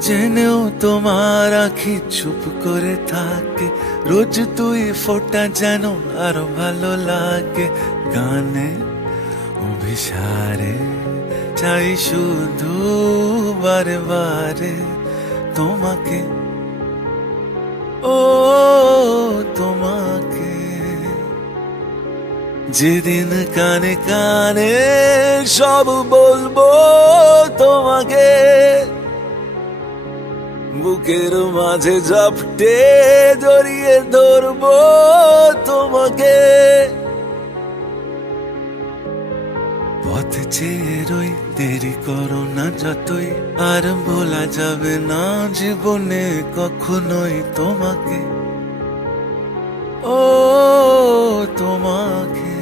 জেনেও তোমার আখি চুপ করে থাকে। রোজ তুই ফোটা যেন আরও ভালো লাগে। গানে, অভিসারে, চাই শুধু বারে বারে তোমাকে। ও, তোমাকে। যেদিন কানে কানে সব বলব তোমাকে। বুকের মাঝে জাপটে জড়িয়ে ধরবো তোমাকে। পথ চেয়ে রই, দেরি করো না যতই, আর বলা যাবে না জীবনে কখনোই তোমাকে। ও, তোমাকে।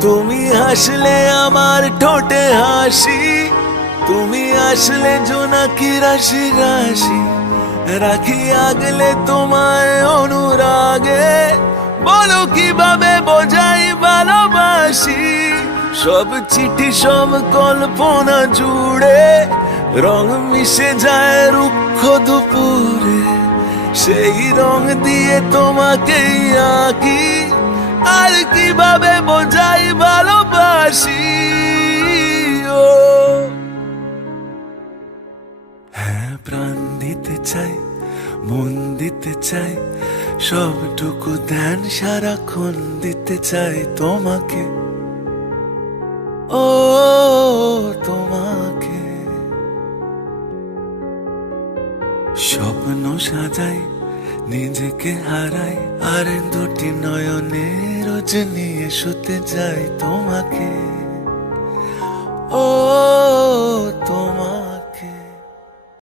তুমি হাসলে আমার ঠোঁটে হাসি তুমি আসলে জোনাকি রাশি রাশি? রাখি আগলে তোমায় অনুরাগে। বলো কীভাবে বোঝাই ভালোবাসি? সব চিঠি, সব কল্পনা জুড়ে রং মিশে যায় রুক্ষ দুপুরে। সেই রং দিয়ে তোমাকেই আঁকি আর কীভাবে বোঝাই ভালোবাসি? হ্যাঁ প্রাণ দিতে চাই, মন দিতে চাই, সবটুকু ধ্যান সারাক্ষণ দিতে চাই তোমাকে। ও, তোমাকে। স্বপ্ন সাজাই, নিজেকে হারাই, আর দুটি নয়নে রোজ নিয়ে শুতে যাই তোমাকে।